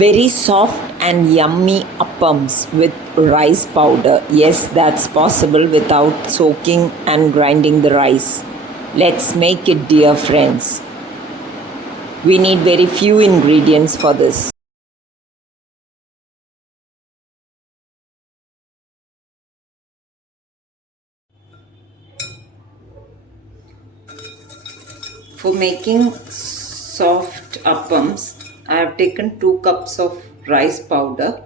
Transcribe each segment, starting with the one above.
Very soft and yummy appams with rice powder. Yes, that's possible without soaking and grinding the rice. Let's make it, dear friends. We need very few ingredients for this. For making soft appams, I have taken 2 cups of rice powder.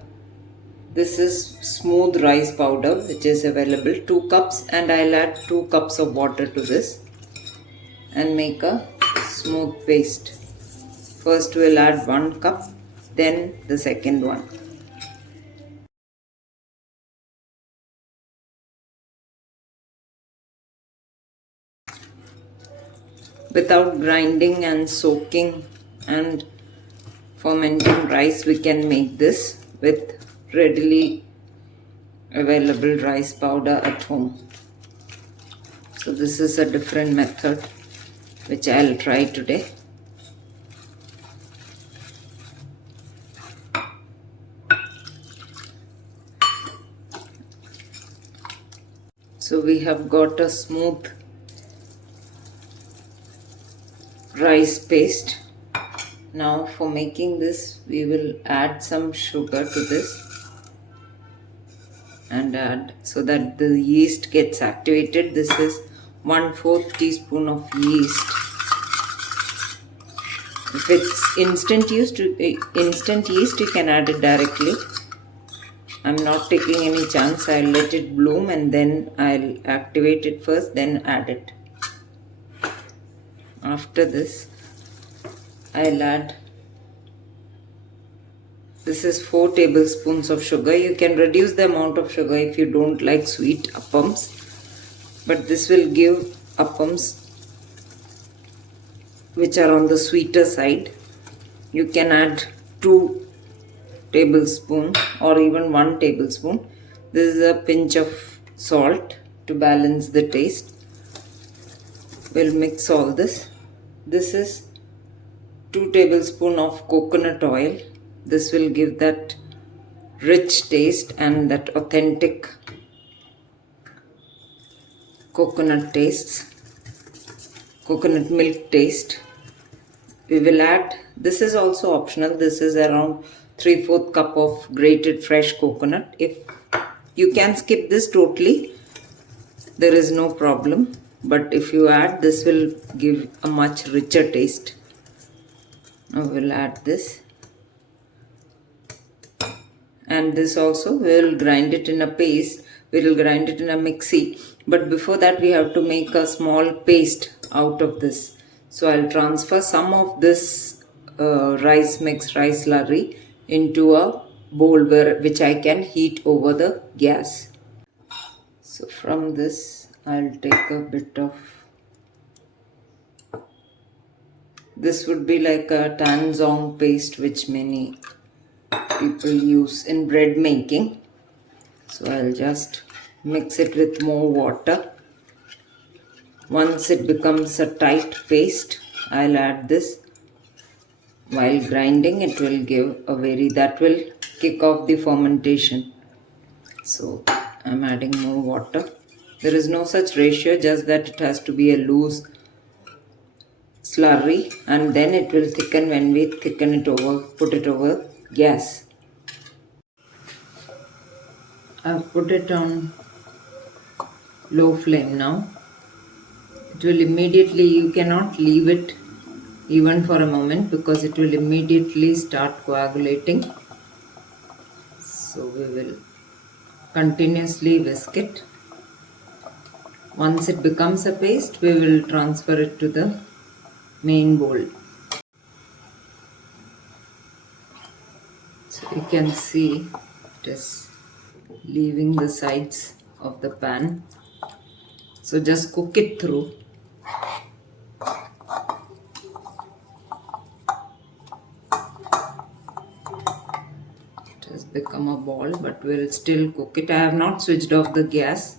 This is smooth rice powder which is available, 2 cups, and I'll add 2 cups of water to this and make a smooth paste. First we'll add 1 cup, then the second one. Without grinding and soaking and fermenting rice, we can make this with readily available rice powder at home. So this is a different method which I'll try today. So we have got a smooth rice paste. Now for making this, we will add some sugar to this and add so that the yeast gets activated. This is 1/4 teaspoon of yeast. If it's instant yeast, you can add it directly. I'm not taking any chance. I'll let it bloom and then I'll activate it first, then add it. After this, I'll add, this is 4 tablespoons of sugar. You can reduce the amount of sugar if you don't like sweet appams, but this will give appams which are on the sweeter side. You can add 2 tablespoons or even 1 tablespoon. This is a pinch of salt to balance the taste. We'll mix all this. This is 2 tablespoons of coconut oil. This will give that rich taste and that authentic coconut milk taste. We will add, this is also optional, this is around 3/4 cup of grated fresh coconut. If you can skip this totally, there is no problem, but if you add, this will give a much richer taste. Now we'll add this, and this also we will grind it in a paste. We will grind it in a mixie, but before that we have to make a small paste out of this. So I'll transfer some of this rice slurry into a bowl which I can heat over the gas. So from this I'll take a bit of, this would be like a tanzong paste which many people use in bread making. So I'll just mix it with more water. Once it becomes a tight paste, I'll add this. While grinding, it will give a that will kick off the fermentation. So I'm adding more water. There is no such ratio, just that it has to be a loose slurry, and then it will thicken when we thicken it over, put it over gas. I've put it on low flame now. It will immediately, you cannot leave it even for a moment because it will immediately start coagulating. So we will continuously whisk it. Once it becomes a paste, we will transfer it to the main bowl. So you can see it is leaving the sides of the pan. So just cook it through. It has become a ball, but we'll still cook it. I have not switched off the gas.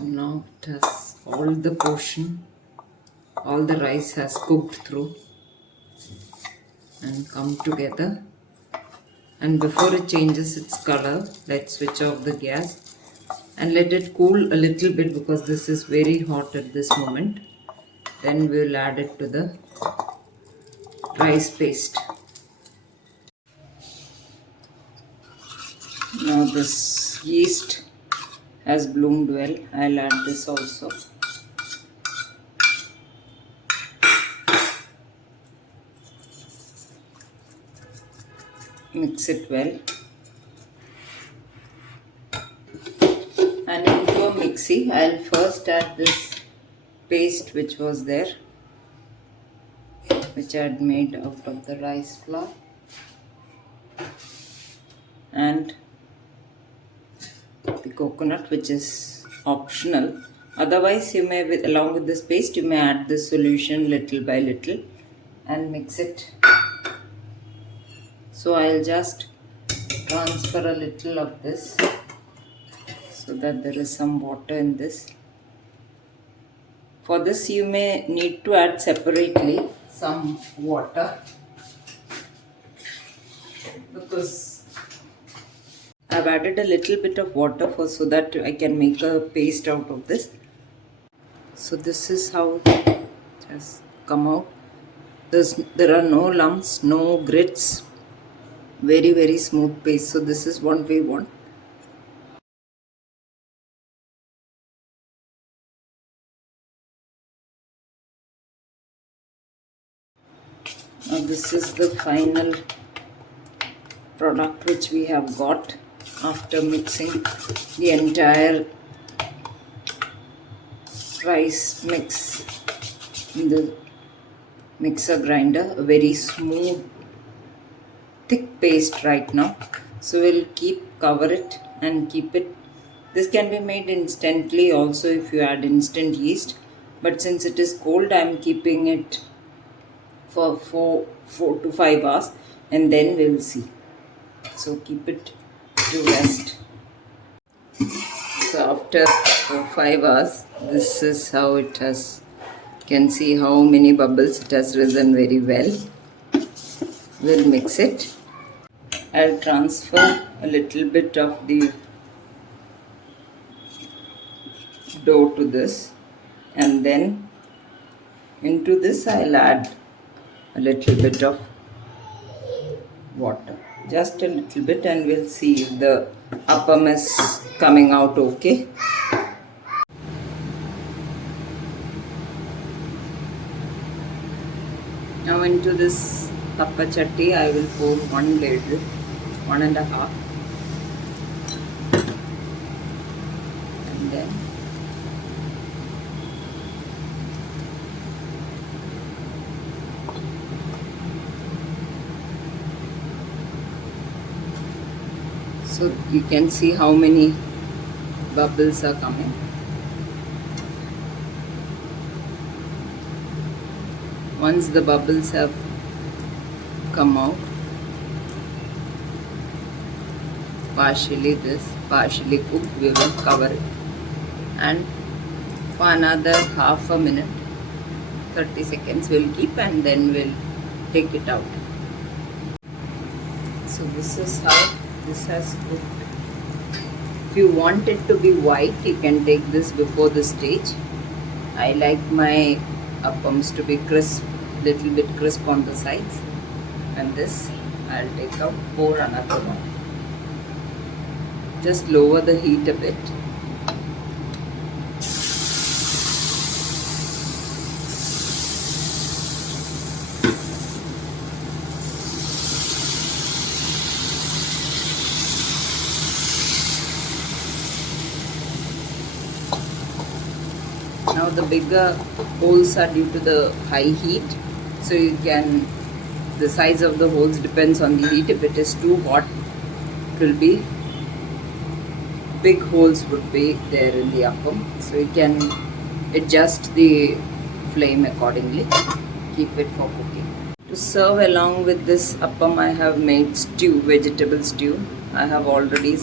Now it has all the rice has cooked through and come together. And before it changes its color, let's switch off the gas and let it cool a little bit, because this is very hot at this moment. Then we'll add it to the rice paste. Now this yeast has bloomed well. I'll add this also. Mix it well. And into a mixie, I'll first add this paste which was there, which I had made out of the rice flour, and the coconut, which is optional. Otherwise, you may, along with this paste, you may add this solution little by little and mix it. So I'll just transfer a little of this so that there is some water in this. For this, you may need to add separately some water, because I've added a little bit of water so that I can make a paste out of this. So this is how it has come out. There are no lumps, no grits, very smooth paste. So this is what we want. Now this is the final product which we have got after mixing the entire rice mix in the mixer grinder. A very smooth, thick paste right now. So we'll cover it and keep it. This can be made instantly also if you add instant yeast, but since it is cold, I am keeping it for 4 to 5 hours, and then we'll see. So keep it to rest. So after 5 hours, this is how it has. You can see how many bubbles it has risen very well. We'll mix it. I'll transfer a little bit of the dough to this, and then into this I'll add a little bit of water, just a little bit, and we'll see if the appam is coming out okay. Now into this tappa chatti I will pour 1 ladle, 1.5, and then so you can see how many bubbles are coming. Once the bubbles have come out, partially cooked, we will cover it, and for another half a minute, 30 seconds we'll keep, and then we'll take it out. So this is how this has cooked. If you want it to be white, you can take this before the stage. I like my appams to be crisp, little bit crisp on the sides, and this I'll take out, pour another one. Just lower the heat a bit. Now the bigger holes are due to the high heat, so you can, the size of the holes depends on the heat. If it is too hot, it will be, big holes would be there in the appam, so you can adjust the flame accordingly. Keep it for cooking. To serve along with this appam, I have made stew, vegetable stew. I have already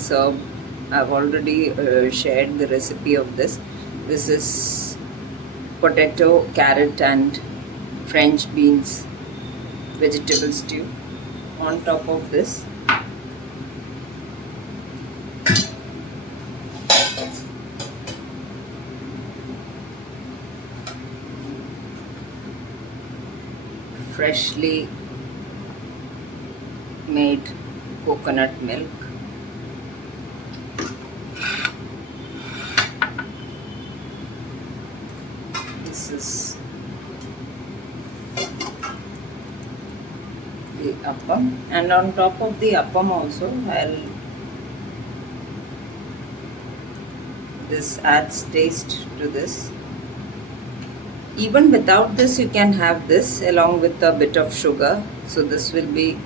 shared the recipe of this. This is potato, carrot and French beans vegetable stew. On top of this, freshly made coconut milk. This is the appam, and on top of the appam also this adds taste to this. Even without this you can have this along with a bit of sugar, so this will be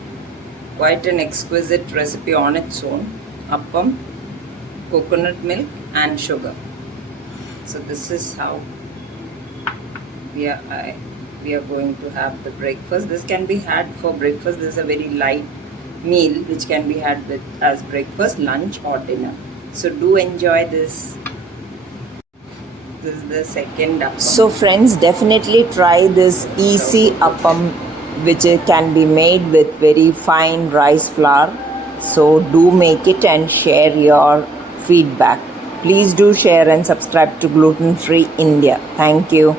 quite an exquisite recipe on its own. Appam, coconut milk and sugar. So this is how we are going to have the breakfast. This can be had for breakfast. This is a very light meal which can be had with as breakfast, lunch or dinner. So do enjoy this. This is the second appam. So friends, definitely try this easy appam, which can be made with very fine rice flour. So do make it and share your feedback. Please do share and subscribe to Gluten Free India. Thank you.